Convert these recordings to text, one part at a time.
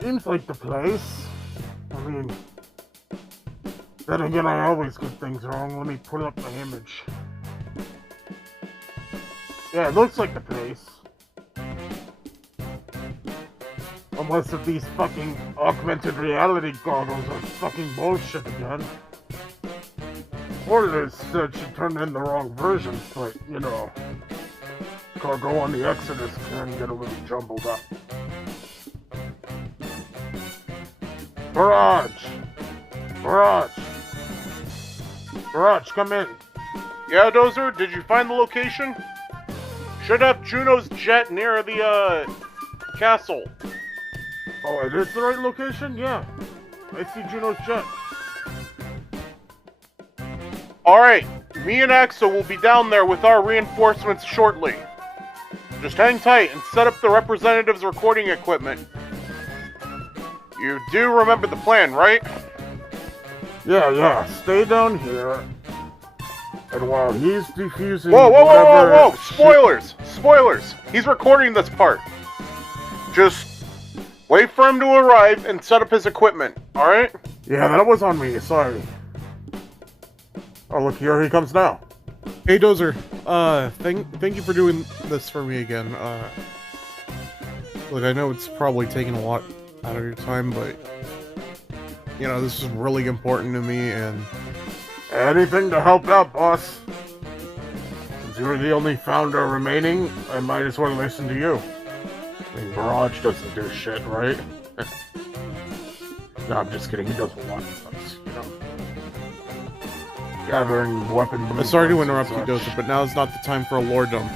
Seems like the place. I mean, then again, I always get things wrong. Let me pull up my image. Yeah, it looks like the place. Unless if these fucking augmented reality goggles are fucking bullshit again. Or Liz said she turned in the wrong versions, but, you know, cargo on the Exodus can get a little jumbled up. Barrage! Barrage! Barrage, come in. Yeah, Dozer, did you find the location? Should have Juno's jet near the, castle. Oh, it is the right location? Yeah. I see Juno's jet. Alright, me and Axel will be down there with our reinforcements shortly. Just hang tight and set up the Representative's recording equipment. You do remember the plan, right? Yeah. Stay down here. And while he's defusing Whoa! Spoilers! He's recording this part. Just wait for him to arrive and set up his equipment, alright? Yeah, that was on me, sorry. Oh, look, here he comes now. Hey, Dozer. Thank you for doing this for me again. Look, I know it's probably taking a lot out of your time, but, you know, this is really important to me, and... Anything to help out, boss. Since you're the only founder remaining, I might as well listen to you. I mean, Barrage doesn't do shit, right? No, I'm just kidding, he does a lot of things, you know. Gathering weapon blueprints. Sorry to interrupt you, Dozer, but now is not the time for a lore dump.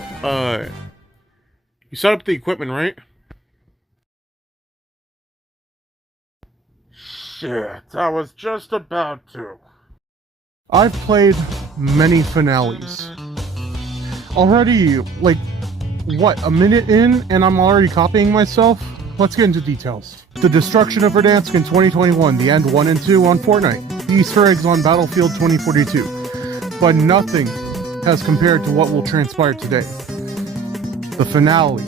You set up the equipment, right? Shit, I was just about to. I've played many finales. Already, like, what, a minute in, and I'm already copying myself? Let's get into details. The destruction of Verdansk in 2021, the end 1 and 2 on Fortnite, the Easter eggs on Battlefield 2042. But nothing has compared to what will transpire today. The finale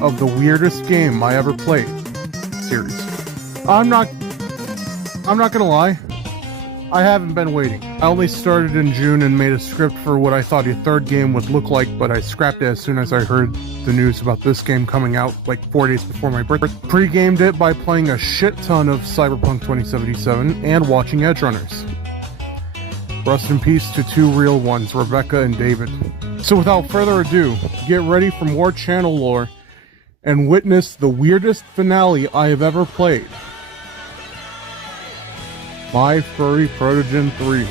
of the weirdest game I ever played series. I'm not gonna lie, I haven't been waiting. I only started in June and made a script for what I thought a third game would look like, but I scrapped it as soon as I heard the news about this game coming out like 4 days before my birthday. Pre-gamed it by playing a shit ton of Cyberpunk 2077 and watching Edgerunners. Rest in peace to two real ones, Rebecca and David. So without further ado, get ready for more channel lore and witness the weirdest finale I have ever played. My Furry Protogen 3.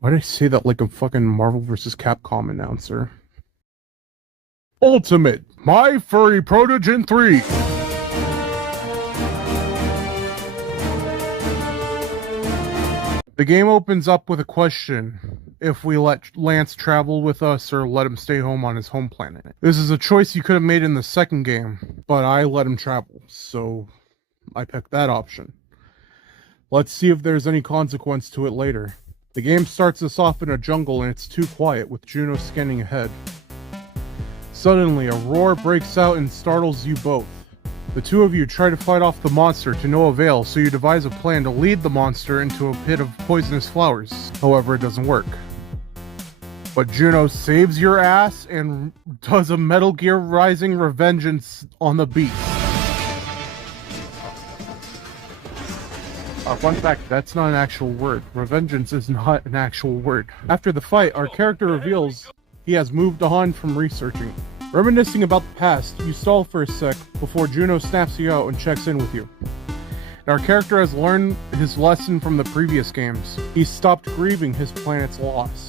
Why did I say that like a fucking Marvel vs. Capcom announcer? Ultimate! My Furry Protogen 3! The game opens up with a question: if we let Lance travel with us or let him stay home on his home planet. This is a choice you could have made in the second game, but I let him travel, so I picked that option. Let's see if there's any consequence to it later. The game starts us off in a jungle and it's too quiet, with Juno scanning ahead. Suddenly, a roar breaks out and startles you both. The two of you try to fight off the monster to no avail, so you devise a plan to lead the monster into a pit of poisonous flowers. However, it doesn't work. But Juno saves your ass and does a Metal Gear Rising revengeance on the beast. Fun fact, that's not an actual word. Revengeance is not an actual word. After the fight, our character reveals he has moved on from researching. Reminiscing about the past, you stall for a sec before Juno snaps you out and checks in with you. Our character has learned his lesson from the previous games. He stopped grieving his planet's loss.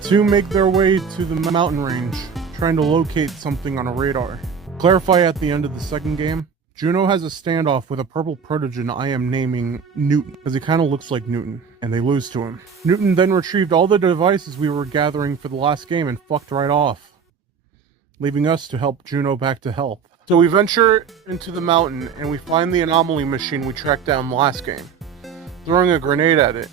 Two make their way to the mountain range, trying to locate something on a radar. Clarify at the end of the second game, Juno has a standoff with a purple protogen I am naming Newton, because he kind of looks like Newton, and they lose to him. Newton then retrieved all the devices we were gathering for the last game and fucked right off, leaving us to help Juno back to health. So we venture into the mountain and we find the anomaly machine we tracked down last game, throwing a grenade at it,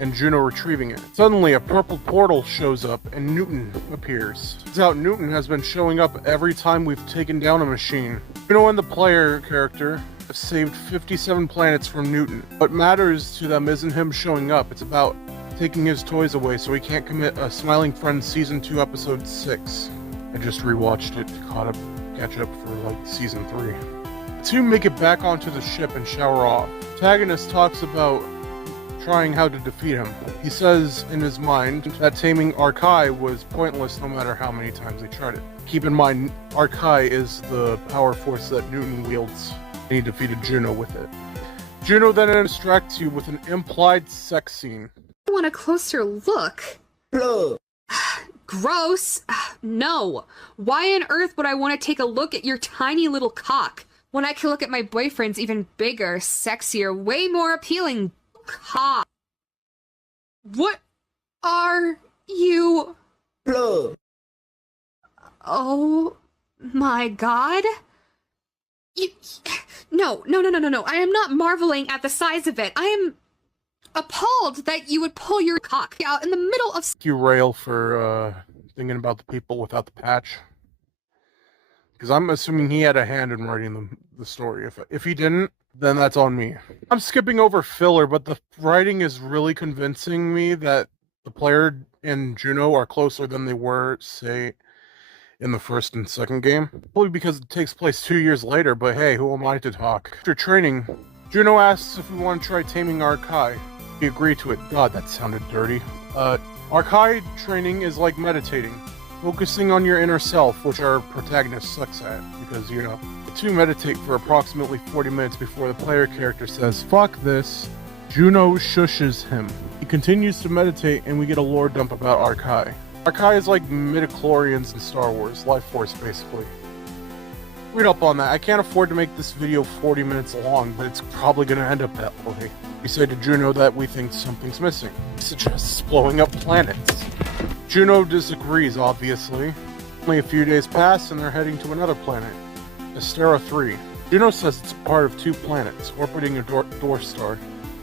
and Juno retrieving it. Suddenly a purple portal shows up and Newton appears. Turns out Newton has been showing up every time we've taken down a machine. Juno and the player character have saved 57 planets from Newton. What matters to them isn't him showing up, it's about taking his toys away so he can't commit a Smiling Friends Season 2 Episode 6. I just rewatched it to catch up for like Season 3. The two make it back onto the ship and shower off. The protagonist talks about trying how to defeat him. He says in his mind that taming Arkai was pointless no matter how many times they tried it. Keep in mind, Arkai is the power force that Newton wields, and he defeated Juno with it. Juno then distracts you with an implied sex scene. I want a closer look. Gross. No. Why on earth would I want to take a look at your tiny little cock when I can look at my boyfriend's even bigger, sexier, way more appealing cock? What are you? Oh my god. No. I am not marveling at the size of it. I am appalled that you would pull your cock out in the middle of... You rail for thinking about the people without the patch. Because I'm assuming he had a hand in writing the story. If he didn't, then that's on me. I'm skipping over filler, but the writing is really convincing me that the player and Juno are closer than they were, say, in the first and second game. Probably because it takes place 2 years later, but hey, who am I to talk? After training, Juno asks if we want to try taming Arkai. We agree to it. God, that sounded dirty. Arkai training is like meditating, focusing on your inner self, which our protagonist sucks at, because, you know. The two meditate for approximately 40 minutes before the player character says, "Fuck this." Juno shushes him. He continues to meditate, and we get a lore dump about Arkai. Arkai is like midichlorians in Star Wars, life force basically. Read up on that. I can't afford to make this video 40 minutes long, but it's probably going to end up that way. We say to Juno that we think something's missing. He suggests blowing up planets. Juno disagrees, obviously. Only a few days pass and they're heading to another planet, Astera 3. Juno says it's a part of 2 planets, orbiting a dwarf star.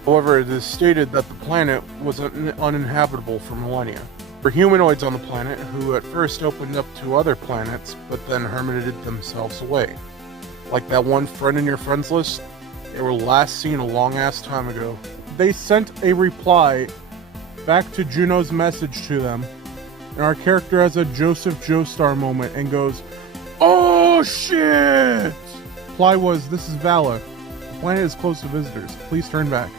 However, it is stated that the planet was uninhabitable for millennia. For humanoids on the planet who at first opened up to other planets, but then hermited themselves away. Like that one friend in your friends list, they were last seen a long-ass time ago. They sent a reply back to Juno's message to them, and our character has a Joseph Joestar moment and goes, "Oh shit!" Reply was, "This is Vala. The planet is closed to visitors. Please turn back."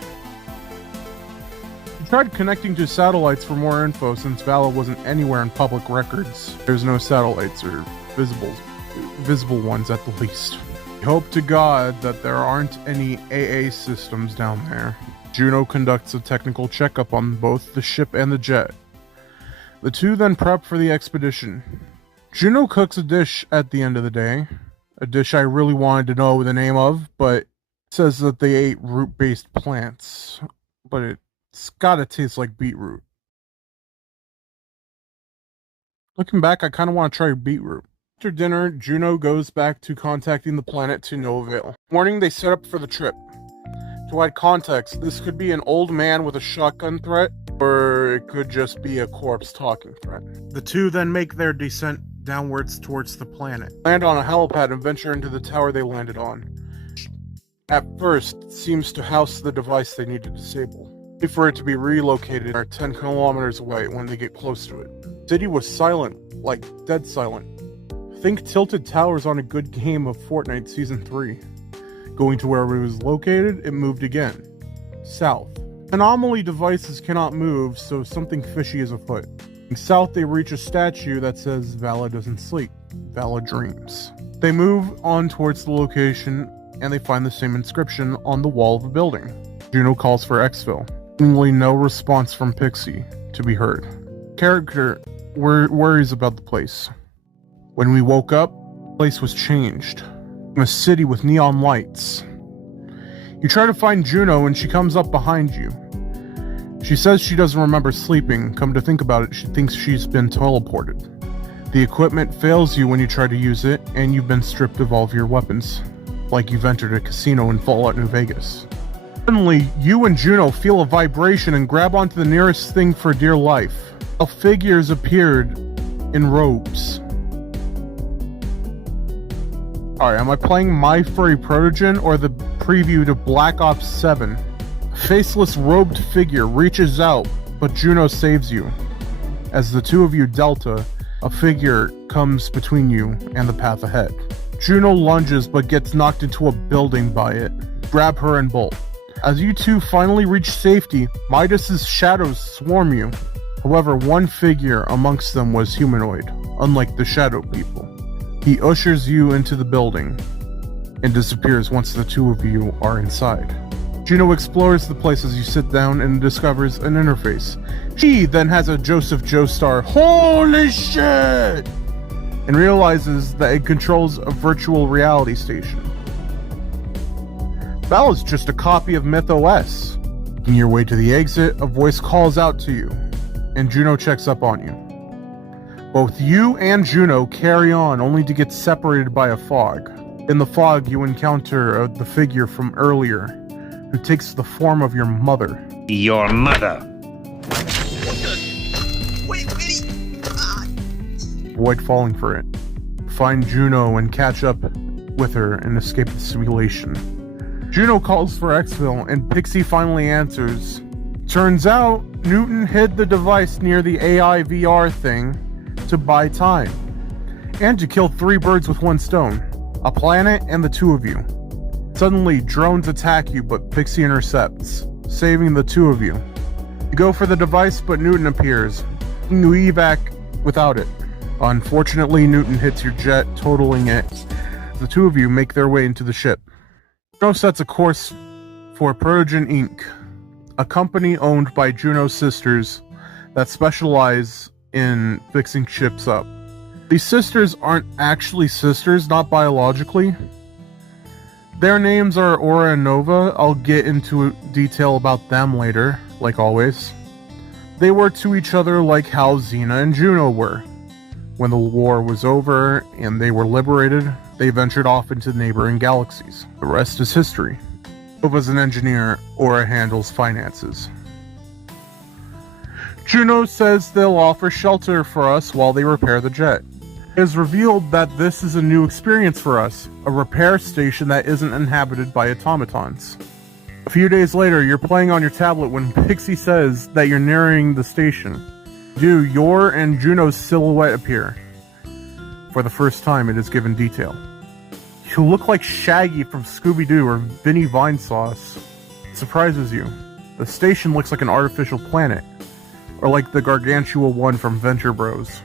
We tried connecting to satellites for more info since Vala wasn't anywhere in public records. There's no satellites, or visible ones at the least. We hope to God that there aren't any AA systems down there. Juno conducts a technical checkup on both the ship and the jet. The two then prep for the expedition. Juno cooks a dish at the end of the day. A dish I really wanted to know the name of, but it says that they ate root-based plants. But it's gotta taste like beetroot. Looking back, I kinda want to try beetroot. After dinner, Juno goes back to contacting the planet to no avail. Morning, they set up for the trip. To add context, this could be an old man with a shotgun threat, or it could just be a corpse talking threat. The two then make their descent downwards towards the planet. Land on a helipad and venture into the tower they landed on. At first, it seems to house the device they need to disable. Wait for it to be relocated or 10 kilometers away when they get close to it. The city was silent, like dead silent. Think Tilted Towers on a good game of Fortnite Season 3. Going to wherever it was located, it moved again. South. Anomaly devices cannot move, so something fishy is afoot. South, they reach a statue that says Vala doesn't sleep. Vala dreams. They move on towards the location, and they find the same inscription on the wall of the building. Juno calls for exfil. Seemingly no response from Pixie to be heard. Character worries about the place. When we woke up, the place was changed. From a city with neon lights. You try to find Juno and she comes up behind you. She says she doesn't remember sleeping. Come to think about it, she thinks she's been teleported. The equipment fails you when you try to use it, and you've been stripped of all of your weapons. Like you've entered a casino in Fallout New Vegas. Suddenly, you and Juno feel a vibration and grab onto the nearest thing for dear life. Figures appeared in robes. Alright, am I playing My Furry Protogen or the preview to Black Ops 7? A faceless robed figure reaches out, but Juno saves you. As the two of you delta, a figure comes between you and the path ahead. Juno lunges but gets knocked into a building by it. Grab her and bolt. As you two finally reach safety, Midas's shadows swarm you. However, one figure amongst them was humanoid, unlike the shadow people. He ushers you into the building and disappears once the two of you are inside. Juno explores the place as you sit down and discovers an interface. She then has a Joseph Joestar holy shit! And realizes that it controls a virtual reality station. Vala's just a copy of MythOS. On your way to the exit, a voice calls out to you, and Juno checks up on you. Both you and Juno carry on only to get separated by a fog. In the fog, you encounter the figure from earlier, who takes the form of your mother. Your mother. Avoid falling for it. Find Juno and catch up with her and escape the simulation. Juno calls for exfil, and Pixie finally answers. Turns out, Newton hid the device near the AI VR thing to buy time, and to kill 3 birds with 1 stone. A planet and the two of you. Suddenly, drones attack you, but Pixie intercepts, saving the two of you. You go for the device, but Newton appears. You evac without it. Unfortunately, Newton hits your jet, totaling it. The two of you make their way into the ship. Juno sets a course for Protogen Inc., a company owned by Juno's sisters that specialize in fixing ships up. These sisters aren't actually sisters, not biologically. Their names are Aura and Nova. I'll get into detail about them later, like always. They were to each other like how Xena and Juno were. When the war was over and they were liberated, they ventured off into neighboring galaxies. The rest is history. Nova's an engineer, Aura handles finances. Juno says they'll offer shelter for us while they repair the jet. It is revealed that this is a new experience for us, a repair station that isn't inhabited by automatons. A few days later, you're playing on your tablet when Pixie says that you're nearing the station. Your and Juno's silhouette appear. For the first time, it is given detail. You look like Shaggy from Scooby-Doo or Vinny Vine Sauce. It surprises you. The station looks like an artificial planet, or like the Gargantua one from Venture Bros.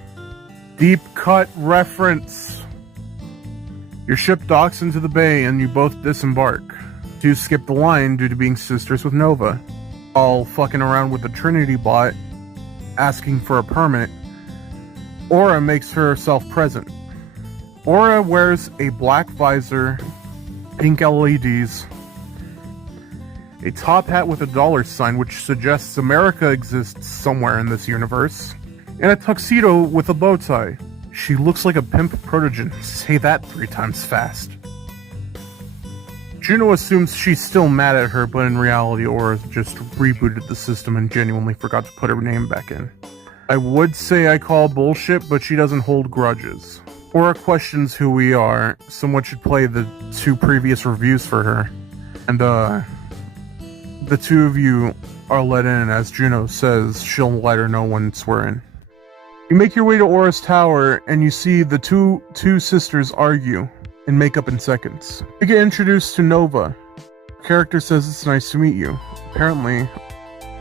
Deep cut reference. Your ship docks into the bay and you both disembark. You skip the line due to being sisters with Nova. All fucking around with the Trinity bot, asking for a permit. Aura makes herself present. Aura wears a black visor, pink LEDs, a top hat with a dollar sign which suggests America exists somewhere in this universe, and a tuxedo with a bow tie. She looks like a pimp protogen. Say that 3 times fast. Juno assumes she's still mad at her, but in reality Aura just rebooted the system and genuinely forgot to put her name back in. I would say I call bullshit, but she doesn't hold grudges. Aura questions who we are. Someone should play the 2 previous reviews for her. And the 2 of you are let in as Juno says she'll let her know once we're in. You make your way to Aura's tower and you see the two sisters argue and make up in seconds. You get introduced to Nova. The character says it's nice to meet you. Apparently,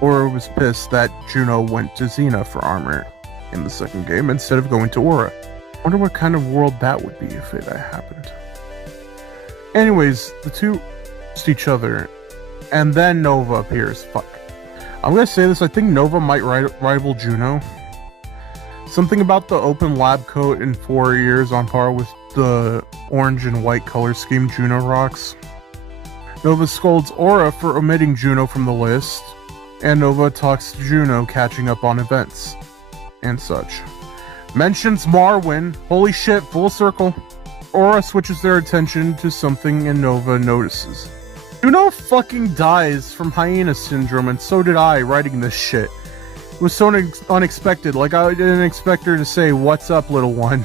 Aura was pissed that Juno went to Xena for armor in the second game instead of going to Aura. Wonder what kind of world that would be if it happened. Anyways, the two see each other, and then Nova appears. Fuck. I'm gonna say this, I think Nova might rival Juno. Something about the open lab coat and 4 ears on par with the orange and white color scheme Juno rocks. Nova scolds Aura for omitting Juno from the list, and Nova talks to Juno catching up on events and such. Mentions Marwyn. Holy shit, full circle. Aura switches their attention to something and Nova notices. Juno fucking dies from hyena syndrome, and so did I writing this shit. It was so unexpected, like I didn't expect her to say, "What's up, little one?"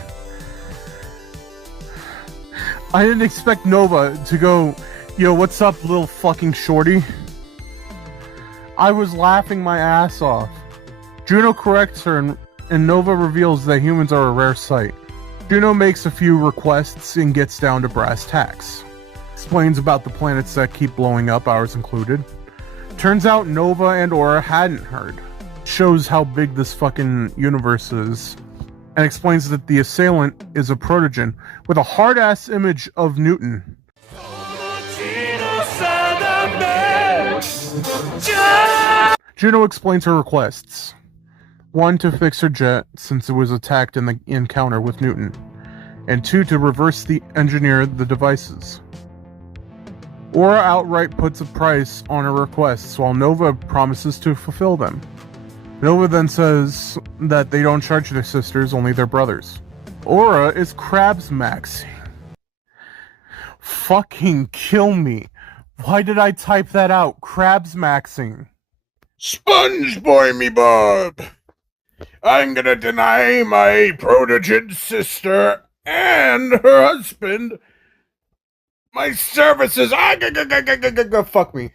I didn't expect Nova to go, "Yo, what's up, little fucking shorty?" I was laughing my ass off. Juno corrects her, and Nova reveals that humans are a rare sight. Juno makes a few requests and gets down to brass tacks. Explains about the planets that keep blowing up, ours included. Turns out Nova and Aura hadn't heard. Shows how big this fucking universe is. And explains that the assailant is a protogen with a hard-ass image of Newton. Juno explains her requests. 1, to fix her jet, since it was attacked in the encounter with Newton. And 2, to reverse engineer the devices. Aura outright puts a price on her requests, while Nova promises to fulfill them. Nova then says that they don't charge their sisters, only their brothers. Aura is crabs maxing. Fucking kill me. Why did I type that out? Crabs maxing. Sponge boy me Bob! I'm gonna deny my protogen sister and her husband my services. Fuck me.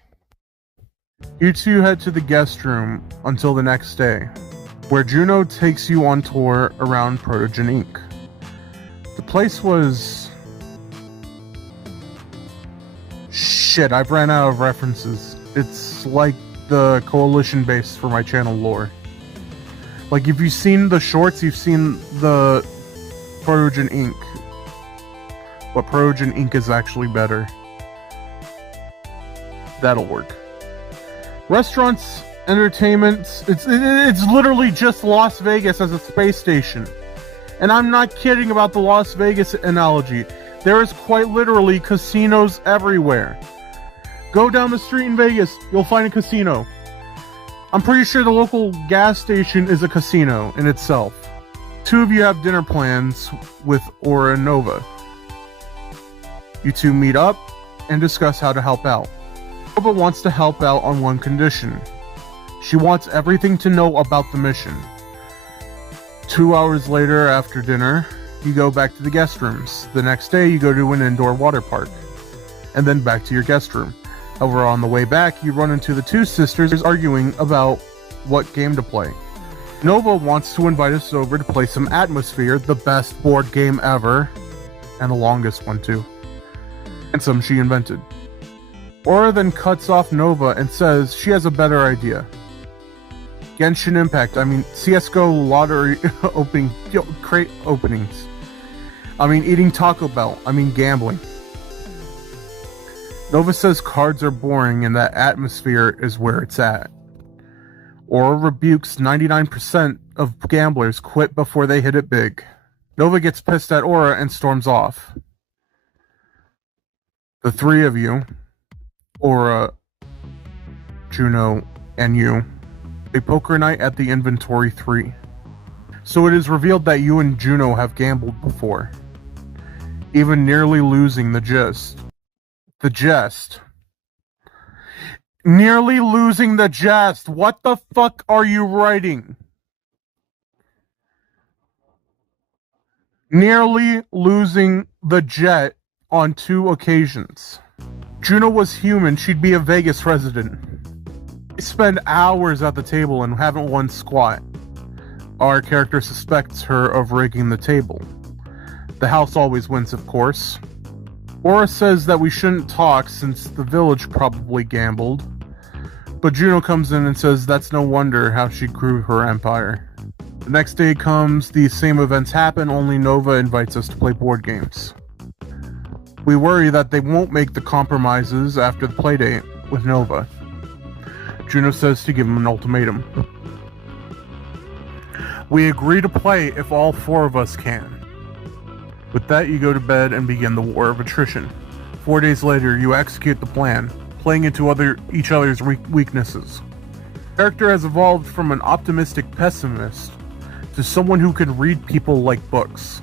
You two head to the guest room until the next day, where Juno takes you on tour around Protogen Inc. The place was... Shit, I've ran out of references. It's like the coalition base for my channel lore. Like, if you've seen the shorts, you've seen the Protogen Inc. But Protogen Inc. is actually better. That'll work. Restaurants, entertainment, it's literally just Las Vegas as a space station. And I'm not kidding about the Las Vegas analogy. There is quite literally casinos everywhere. Go down the street in Vegas, you'll find a casino. I'm pretty sure the local gas station is a casino in itself. Two of you have dinner plans with Aura and Nova. You two meet up and discuss how to help out. Nova wants to help out on one condition. She wants everything to know about the mission. 2 hours later after dinner, you go back to the guest rooms. The next day, you go to an indoor water park. And then back to your guest room. However, on the way back, you run into the two sisters arguing about what game to play. Nova wants to invite us over to play some Atmosphere, the best board game ever. And the longest one, too. And some she invented. Aura then cuts off Nova and says she has a better idea. Genshin Impact, I mean CSGO lottery crate openings. I mean eating Taco Bell, I mean gambling. Nova says cards are boring and that Atmosphere is where it's at. Aura rebukes 99% of gamblers quit before they hit it big. Nova gets pissed at Aura and storms off. The three of you, Aura, Juno, and you, a poker night at the Inventory 3. So it is revealed that you and Juno have gambled before, even nearly losing the gist. The jest. Nearly losing the jest. What the fuck are you writing? Nearly losing the jet on 2 occasions. Juno was human, she'd be a Vegas resident. I spend hours at the table and haven't won squat. Our character suspects her of rigging the table. The house always wins, of course. Aura says that we shouldn't talk since the village probably gambled, But Juno comes in and says that's no wonder how she grew her empire. The next day comes, the same events happen, only Nova invites us to play board games. We worry that they won't make the compromises after the playdate with Nova. Juno says to give him an ultimatum. We agree to play if all 4 of us can. With that, you go to bed and begin the war of attrition. 4 days later, you execute the plan, playing into each other's weaknesses. The character has evolved from an optimistic pessimist to someone who can read people like books.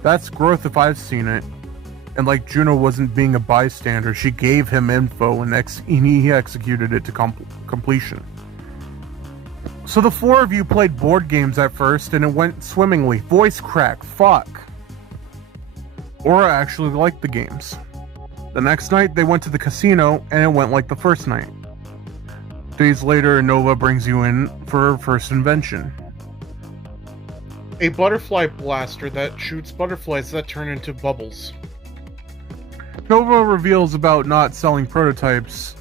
That's growth if I've seen it. And like Juno wasn't being a bystander, she gave him info and he executed it to completion. So the 4 of you played board games at first and it went swimmingly. Voice crack, fuck. Aura actually liked the games. The next night they went to the casino and it went like the first night. Days later, Nova brings you in for her first invention. A butterfly blaster that shoots butterflies that turn into bubbles. Nova reveals about not selling prototypes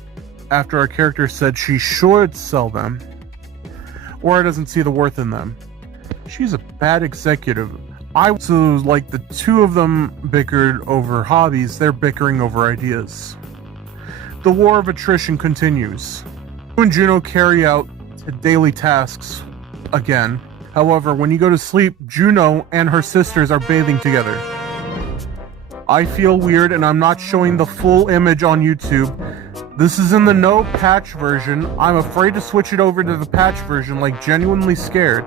after our character said she should sell them. Aura doesn't see the worth in them. She's a bad executive. So like the 2 of them bickered over hobbies, they're bickering over ideas. The war of attrition continues. You and Juno carry out daily tasks again. However, when you go to sleep, Juno and her sisters are bathing together. I feel weird and I'm not showing the full image on YouTube. This is in the no patch version. I'm afraid to switch it over to the patch version, like genuinely scared.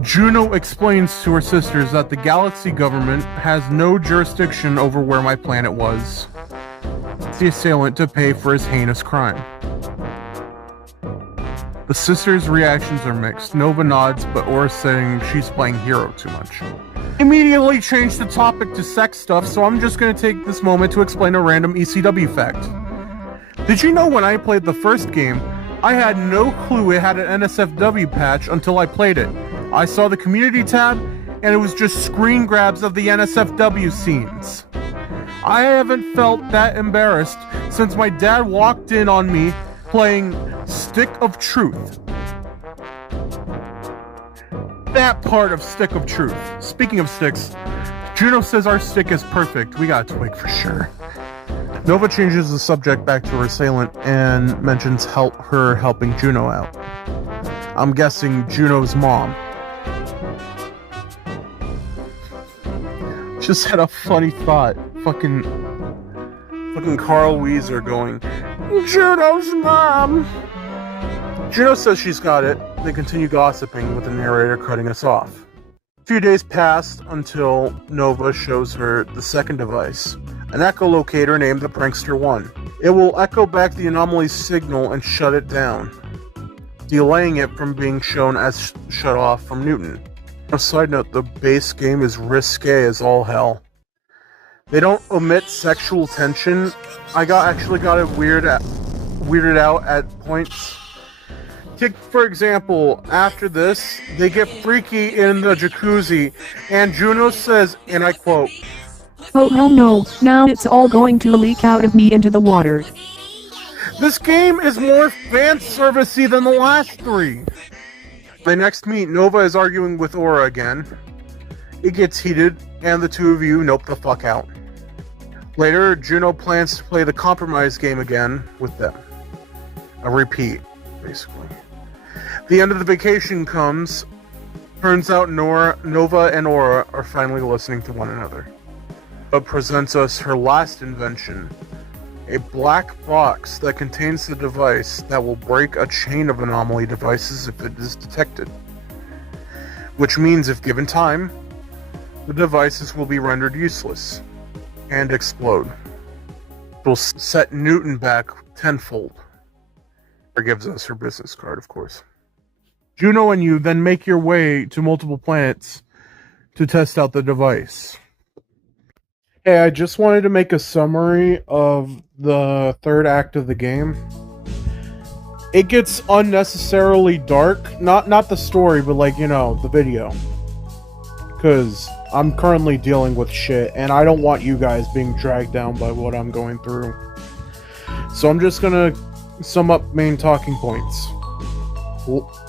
Juno explains to her sisters that the galaxy government has no jurisdiction over where my planet was. It's the assailant to pay for his heinous crime. The sisters' reactions are mixed. Nova nods, but Aura's saying she's playing hero too much. Immediately changed the topic to sex stuff, so I'm just going to take this moment to explain a random ECW fact. Did you know when I played the first game, I had no clue it had an NSFW patch until I played it. I saw the community tab, and it was just screen grabs of the NSFW scenes. I haven't felt that embarrassed since my dad walked in on me playing Stick of Truth. That part of Stick of Truth. Speaking of sticks, Juno says our stick is perfect. We got a twig for sure. Nova changes the subject back to her assailant and mentions her helping Juno out. I'm guessing Juno's mom. Just had a funny thought. Fucking Carl Weezer going, Juno's mom! Juno says she's got it. They continue gossiping with the narrator cutting us off. A few days pass until Nova shows her the second device, an echolocator named the Prankster 1. It will echo back the anomaly's signal and shut it down, delaying it from being shown as shut off from Newton. On a side note, the base game is risque as all hell. They don't omit sexual tension. I actually got it weirded out at points. Take, for example, after this, they get freaky in the jacuzzi, and Juno says, and I quote, Oh no, now it's all going to leak out of me into the water. This game is more fan servicey than the last 3. They next meet, Nova is arguing with Aura again. It gets heated, and the 2 of you nope the fuck out. Later, Juno plans to play the compromise game again with them. A repeat, basically. The end of the vacation comes. Turns out Nova and Aura are finally listening to one another. But presents us her last invention. A black box that contains the device that will break a chain of anomaly devices if it is detected. Which means if given time, the devices will be rendered useless and explode. It will set Newton back tenfold. Or gives us her business card, of course. Juno and you then make your way to multiple planets to test out the device. Hey, I just wanted to make a summary of the third act of the game. It gets unnecessarily dark. Not the story, but like, the video. Because I'm currently dealing with shit, and I don't want you guys being dragged down by what I'm going through. So I'm just gonna sum up main talking points.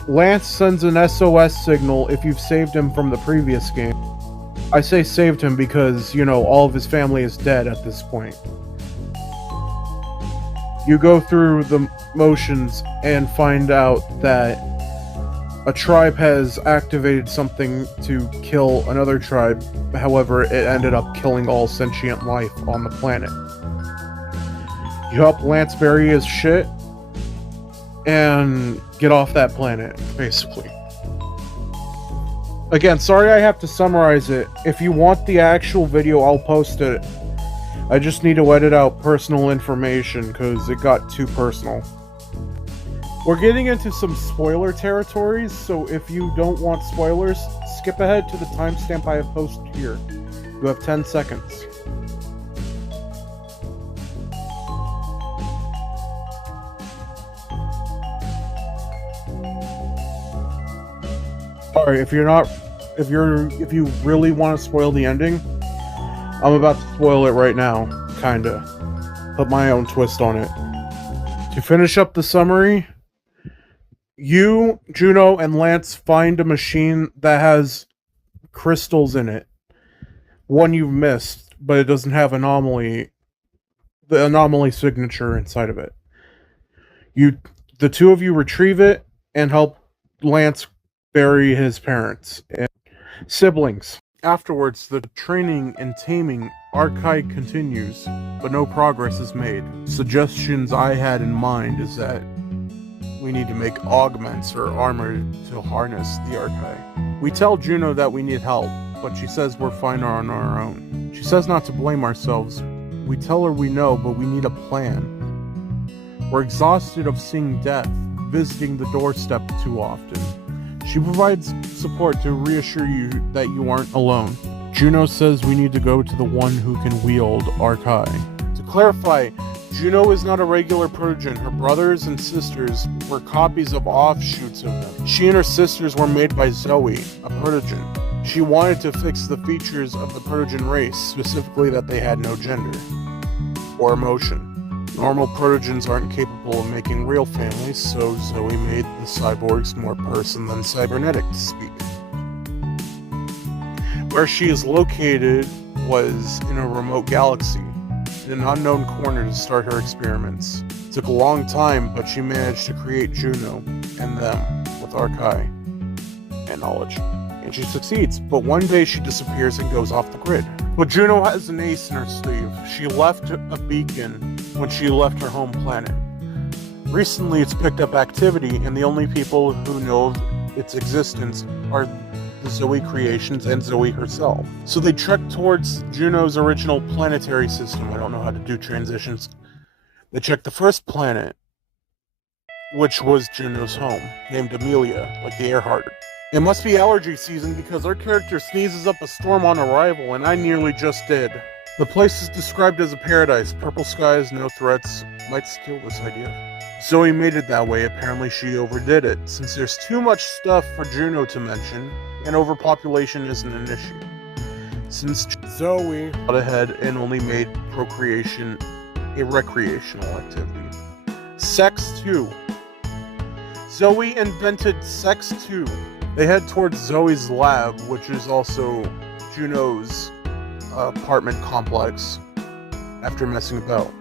Lance sends an SOS signal if you've saved him from the previous game. I say saved him because, you know, all of his family is dead at this point. You go through the motions and find out that a tribe has activated something to kill another tribe. However, it ended up killing all sentient life on the planet. You help Lance bury his shit and get off that planet, basically. Again, sorry I have to summarize it. If you want the actual video, I'll post it. I just need to edit out personal information because it got too personal. We're getting into some spoiler territories, so if you don't want spoilers, skip ahead to the timestamp I have posted here. You have 10 seconds. Alright, if you really want to spoil the ending, I'm about to spoil it right now, kinda. Put my own twist on it. To finish up the summary, you, Juno, and Lance find a machine that has crystals in it. One you've missed, but it doesn't have the anomaly signature inside of it. The two of you retrieve it and help Lance bury his parents and siblings. Afterwards, the training and taming archive continues, but no progress is made. Suggestions I had in mind is that we need to make augments or armor to harness the archive. We tell Juno that we need help, but she says we're fine on our own. She says not to blame ourselves. We tell her we know, but we need a plan. We're exhausted of seeing death, visiting the doorstep too often. She provides support to reassure you that you aren't alone. Juno says we need to go to the one who can wield Arkai. To clarify, Juno is not a regular protogen. Her brothers and sisters were copies of offshoots of them. She and her sisters were made by Zoe, a protogen. She wanted to fix the features of the protogen race, specifically that they had no gender or emotion. Normal protogens aren't capable of making real families, so Zoe made the cyborgs more person than cybernetic to speak. Where she is located was in a remote galaxy, in an unknown corner to start her experiments. It took a long time, but she managed to create Juno and them with Arkai and knowledge. And she succeeds, but one day she disappears and goes off the grid. But Juno has an ace in her sleeve. She left a beacon when she left her home planet. Recently it's picked up activity, and the only people who know of its existence are the Zoe creations and Zoe herself. So they trek towards Juno's original planetary system. I don't know how to do transitions. They check the first planet, which was Juno's home, named Amelia, like the Earhart. It must be allergy season because our character sneezes up a storm on arrival, and I nearly just did. The place is described as a paradise. Purple skies, no threats. Might steal this idea. Zoe made it that way. Apparently she overdid it, since there's too much stuff for Juno to mention, and overpopulation isn't an issue. Since Zoe got ahead and only made procreation a recreational activity. Sex 2. Zoe invented Sex 2. They head towards Zoe's lab, which is also Juno's apartment complex, after messing about.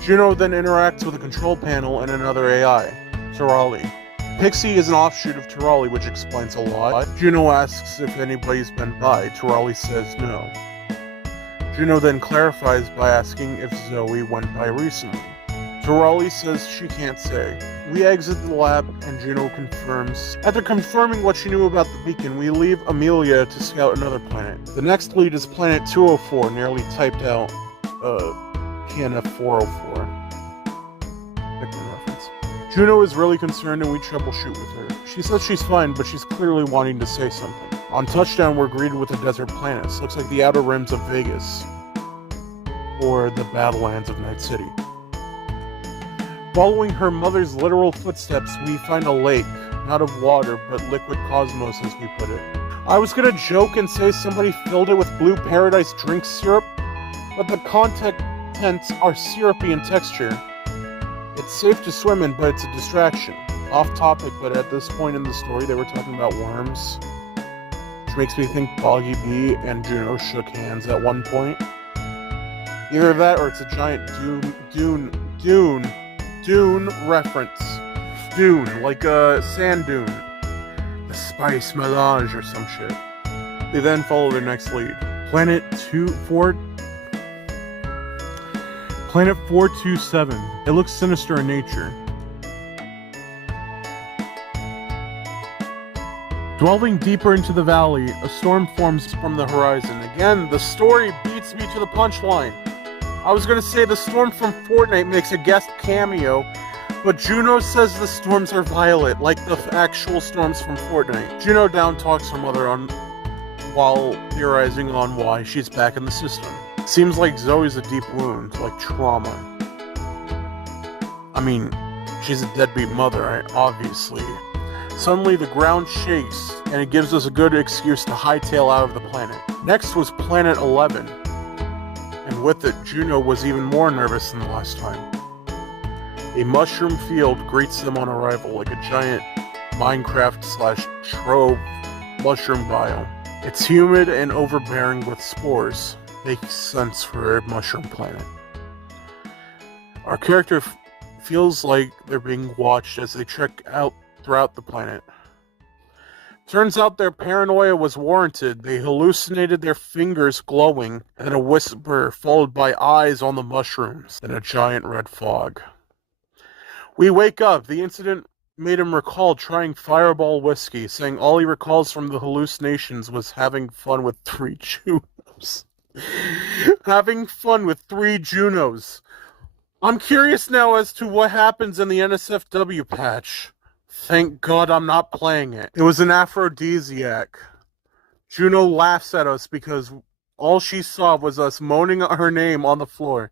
Juno then interacts with a control panel and another AI, Tirali. Pixie is an offshoot of Tirali, which explains a lot. Juno asks if anybody's been by. Tirali says no. Juno then clarifies by asking if Zoe went by recently. Tirali says she can't say. We exit the lab and Juno confirms. After confirming what she knew about the beacon, we leave Amelia to scout another planet. The next lead is Planet 204, nearly typed out PNF 404. Pikmin reference. Juno is really concerned and we troubleshoot with her. She says she's fine, but she's clearly wanting to say something. On touchdown, we're greeted with a desert planet. This looks like the outer rims of Vegas, or the Battlelands of Night City. Following her mother's literal footsteps, we find a lake, not of water, but liquid cosmos as we put it. I was gonna joke and say somebody filled it with blue paradise drink syrup, but the contents are syrupy in texture. It's safe to swim in, but it's a distraction. Off topic, but at this point in the story, they were talking about worms. Which makes me think Boggy B and Juno shook hands at one point. Either that or it's a giant dune reference. Dune, like a sand dune. A spice melange or some shit. They then follow their next lead. Planet 427. It looks sinister in nature. Delving deeper into the valley, a storm forms from the horizon. Again, the story beats me to the punchline. I was gonna say the storm from Fortnite makes a guest cameo, but Juno says the storms are violet, like the actual storms from Fortnite. Juno down talks her mother on while theorizing on why she's back in the system. Seems like Zoe's a deep wound, like trauma. I mean, she's a deadbeat mother, obviously. Suddenly the ground shakes, and it gives us a good excuse to hightail out of the planet. Next was Planet 11. And with it, Juno was even more nervous than the last time. A mushroom field greets them on arrival like a giant Minecraft/Trove mushroom biome. It's humid and overbearing with spores. Makes sense for a mushroom planet. Our character feels like they're being watched as they trek out throughout the planet. Turns out their paranoia was warranted. They hallucinated their fingers glowing, and a whisper followed by eyes on the mushrooms, and a giant red fog. We wake up. The incident made him recall trying Fireball whiskey, saying all he recalls from the hallucinations was having fun with 3 Junos. Having fun with 3 Junos. I'm curious now as to what happens in the NSFW patch. Thank God I'm not playing it. It was an aphrodisiac. Juno laughs at us because all she saw was us moaning her name on the floor.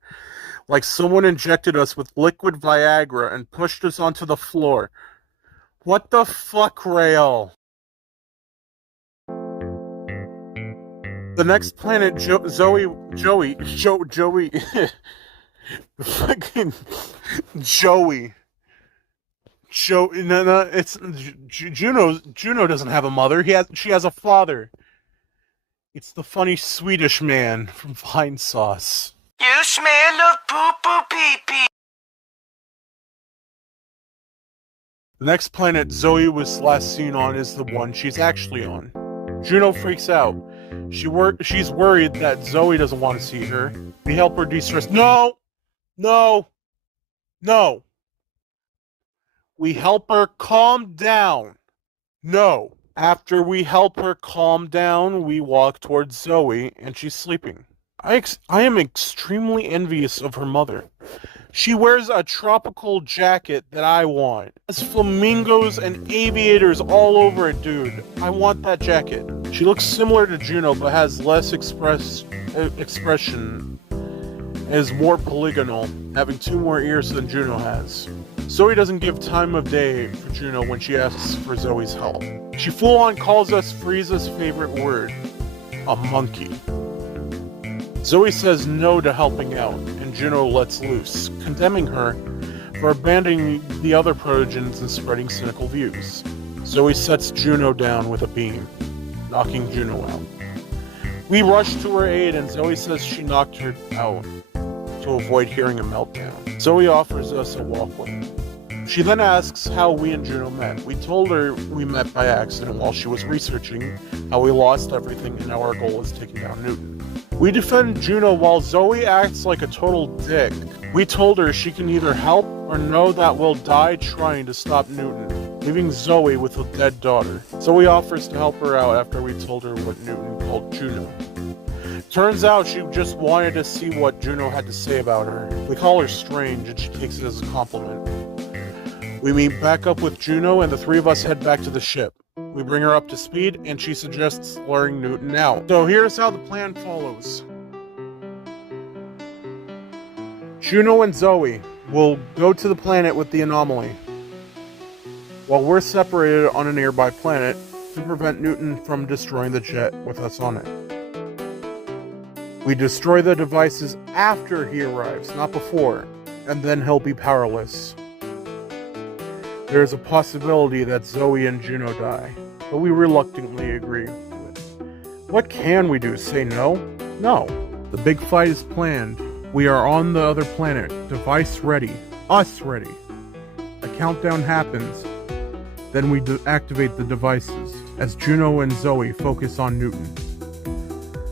Like someone injected us with liquid Viagra and pushed us onto the floor. What the fuck, Rael? The next planet, Joey. Fucking Joey. No, it's Juno. Juno doesn't have a mother. She has a father. It's the funny Swedish man from Vine Sauce. You smell of poo-poo pee-pee. The next planet Zoe was last seen on is the one she's actually on. Juno freaks out. She's worried that Zoe doesn't want to see her. We help her de-stress. No! We help her calm down. No. After we help her calm down, we walk towards Zoe, and she's sleeping. I am extremely envious of her mother. She wears a tropical jacket that I want. There's flamingos and aviators all over it, dude. I want that jacket. She looks similar to Juno, but has less expression. Is more polygonal, having 2 more ears than Juno has. Zoe doesn't give time of day for Juno when she asks for Zoe's help. She full-on calls us Frieza's favorite word, a monkey. Zoe says no to helping out, and Juno lets loose, condemning her for abandoning the other protogens and spreading cynical views. Zoe sets Juno down with a beam, knocking Juno out. We rush to her aid, and Zoe says she knocked her out to avoid hearing a meltdown. Zoe offers us a walkway. She then asks how we and Juno met. We told her we met by accident while she was researching how we lost everything and now our goal is taking down Newton. We defend Juno while Zoe acts like a total dick. We told her she can either help or know that we'll die trying to stop Newton, leaving Zoe with a dead daughter. Zoe offers to help her out after we told her what Newton called Juno. Turns out she just wanted to see what Juno had to say about her. We call her strange and she takes it as a compliment. We meet back up with Juno and the 3 of us head back to the ship. We bring her up to speed and she suggests luring Newton out. So here's how the plan follows. Juno and Zoe will go to the planet with the anomaly, while we're separated on a nearby planet to prevent Newton from destroying the jet with us on it. We destroy the devices after he arrives, not before. and then he'll be powerless. There's a possibility that Zoe and Juno die, but we reluctantly agree. What can we do? Say no? No. The big fight is planned. We are on the other planet. Device ready. Us ready. A countdown happens. Then we activate the devices, as Juno and Zoe focus on Newton.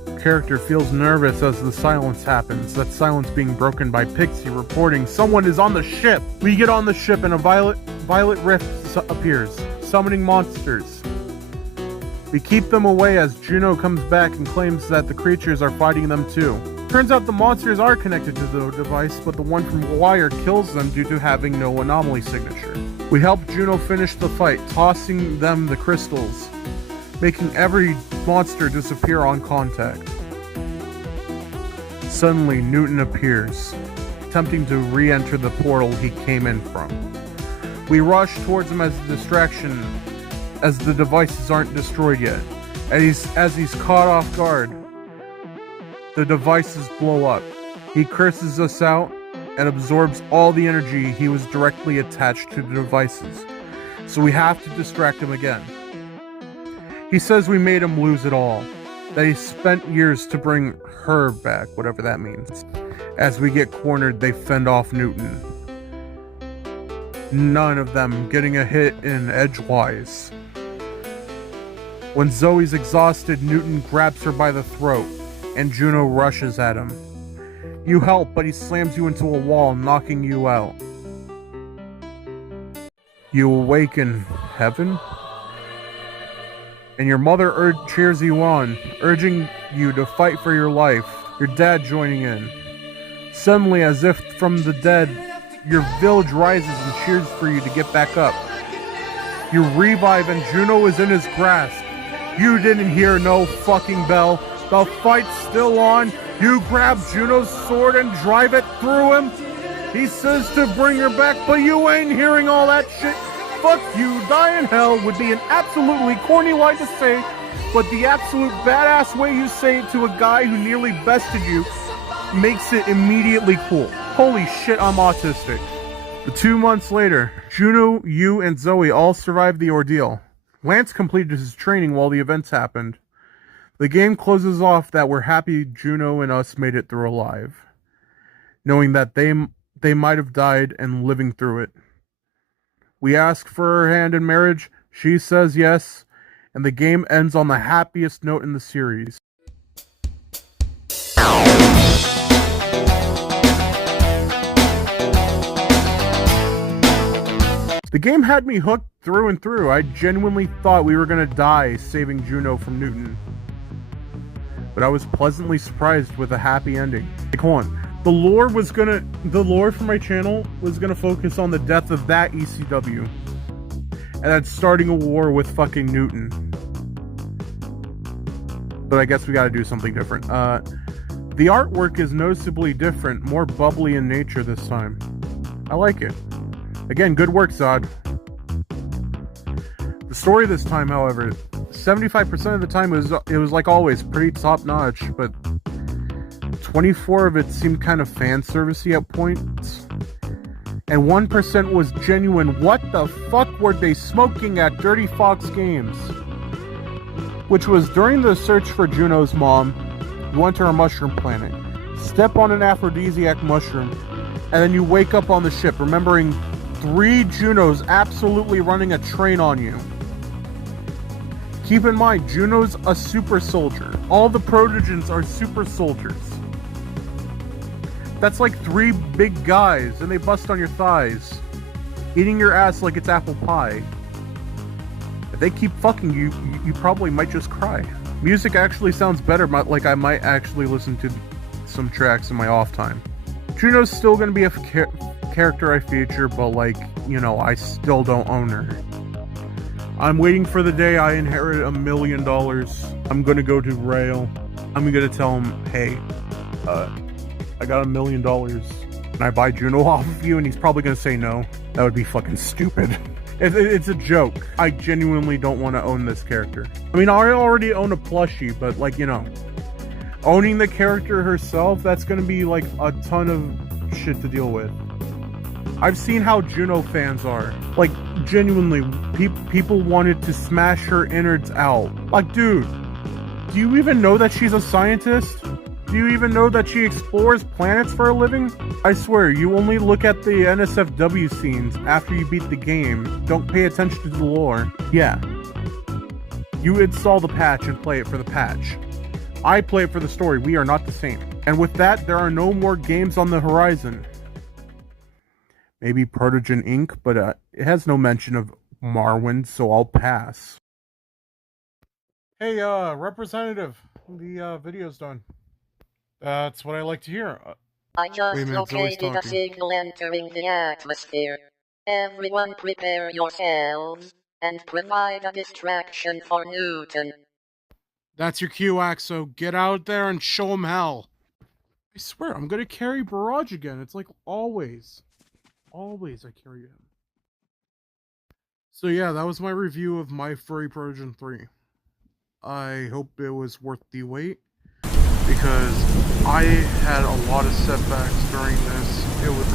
The character feels nervous as the silence happens, that silence being broken by Pixie reporting someone is on the ship! We get on the ship and a violet rift appears, summoning monsters. We keep them away as Juno comes back and claims that the creatures are fighting them too. Turns out the monsters are connected to the device, but the one from Wire kills them due to having no anomaly signature. We help Juno finish the fight, tossing them the crystals, making every monster disappear on contact. Suddenly, Newton appears, attempting to re-enter the portal he came in from. We rush towards him as a distraction, as the devices aren't destroyed yet. As he's caught off guard, the devices blow up. He curses us out and absorbs all the energy he was directly attached to the devices. So we have to distract him again. He says we made him lose it all, that he spent years to bring her back, whatever that means. As we get cornered, they fend off Newton. None of them getting a hit in edgewise. When Zoe's exhausted, Newton grabs her by the throat, and Juno rushes at him. You help, but he slams you into a wall, knocking you out. You awake in heaven? And your mother cheers you on, urging you to fight for your life, your dad joining in. Suddenly, as if from the dead, your village rises and cheers for you to get back up. You revive and Juno is in his grasp. You didn't hear no fucking bell. The fight's still on. You grab Juno's sword and drive it through him. He says to bring her back, but you ain't hearing all that shit. Fuck you, die in hell would be an absolutely corny line to say, but the absolute badass way you say it to a guy who nearly bested you makes it immediately cool. Holy shit, I'm autistic. But 2 months later, Juno, you, and Zoe all survived the ordeal. Lance completed his training while the events happened. The game closes off that we're happy Juno and us made it through alive, knowing that they might have died and living through it. We ask for her hand in marriage, she says yes, and the game ends on the happiest note in the series. The game had me hooked through and through. I genuinely thought we were gonna die saving Juno from Newton. But I was pleasantly surprised with a happy ending. Like, hold on. The lore for my channel was gonna focus on the death of that ECW. And then starting a war with fucking Newton. But I guess we gotta do something different. The artwork is noticeably different, more bubbly in nature this time. I like it. Again, good work, Zod. The story this time, however, 75% of the time it was like always, pretty top-notch, but 24 of it seemed kind of fan-servicey at points. And 1% was genuine, what the fuck were they smoking at Dirty Fox Games? Which was during the search for Juno's mom, you enter a mushroom planet, step on an aphrodisiac mushroom, and then you wake up on the ship, remembering 3 Junos absolutely running a train on you. Keep in mind, Juno's a super soldier. All the protogens are super soldiers. That's like 3 big guys, and they bust on your thighs, eating your ass like it's apple pie. If they keep fucking you, you probably might just cry. Music actually sounds better, like I might actually listen to some tracks in my off time. Juno's still gonna be a character I feature, but like, you know, I still don't own her. I'm waiting for the day I inherit $1 million. I'm gonna go to Rail. I'm gonna tell him, hey, I got $1 million. Can I buy Juno off of you? And he's probably gonna say no. That would be fucking stupid. It's a joke. I genuinely don't want to own this character. I mean, I already own a plushie, but like, you know, owning the character herself, that's gonna be like a ton of shit to deal with. I've seen how Juno fans are. Like, genuinely, people wanted to smash her innards out. Like, dude, do you even know that she's a scientist? Do you even know that she explores planets for a living? I swear, you only look at the NSFW scenes after you beat the game. Don't pay attention to the lore. Yeah. You install the patch and play it for the patch. I play it for the story. We are not the same. And with that, there are no more games on the horizon. Maybe Protogen Inc., but it has no mention of Marwyn, so I'll pass. Hey, Representative, the video's done. That's what I like to hear. I just Wait a minute, Zoe's located a talking. signal entering the atmosphere. Everyone prepare yourselves, and provide a distraction for Newton. That's your cue, Axo. Get out there and show him hell. I swear, I'm gonna carry Barrage again. It's like always. Always I carry him. So yeah, that was my review of my Furry Protogen 3. I hope it was worth the wait, because I had a lot of setbacks during this. It was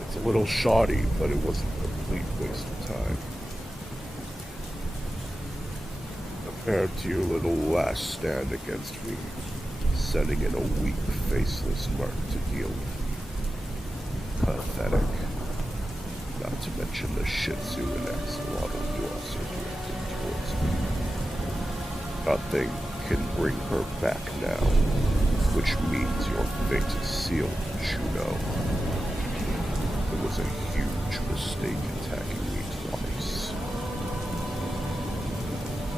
It's a little shoddy, but it wasn't a complete waste of time. Compared to your little last stand against me, sending in a weak, faceless merc to deal with me. Pathetic. Not to mention the Shih Tzu and axolotl you also directed towards me. Nothing can bring her back now, which means your fate is sealed, Juno. It was a huge mistake attacking me twice.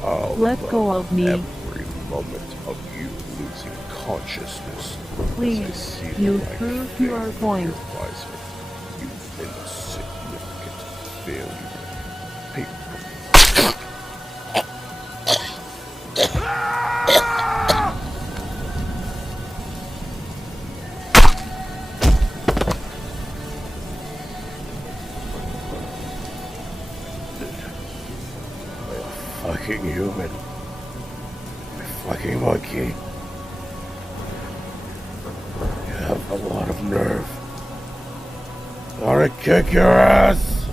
I'll Let go of me. every moment of you losing consciousness. Please, as I see you the light prove fade you are from going. your visor. You insignificant failure. Fucking human. Fucking monkey. You have a lot of nerve. Gotta kick your ass!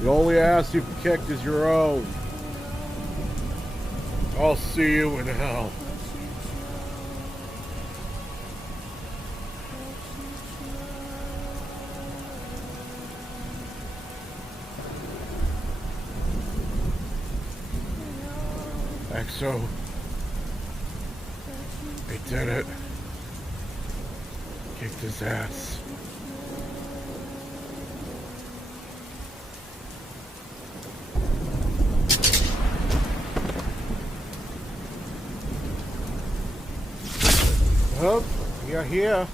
the only ass you've kicked is your own. I'll see you in hell. Exo. I did it. Kicked his ass. Well, you're here.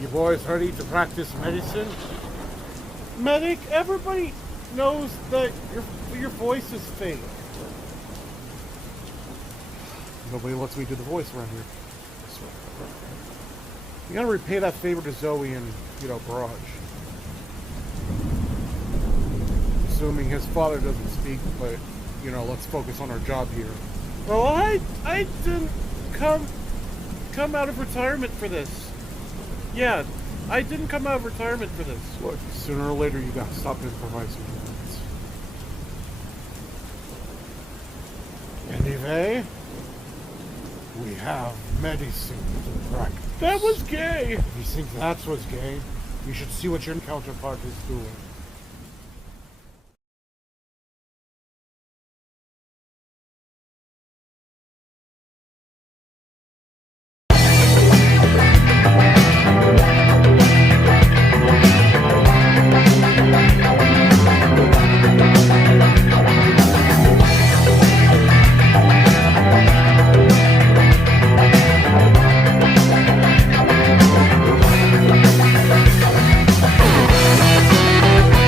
You boys ready to practice medicine? Medic, everybody knows that your voice is fake. Nobody lets me do the voice around here. You gotta repay that favor to Zoe and, Barrage. Assuming his father doesn't speak, but, let's focus on our job here. Well, I didn't come out of retirement for this. Yeah, I didn't come out of retirement for this. Look, sooner or later you gotta stop improvising your lines. Anyway, we have medicine to practice. That was gay! If you think that's what's gay, you should see what your counterpart is doing.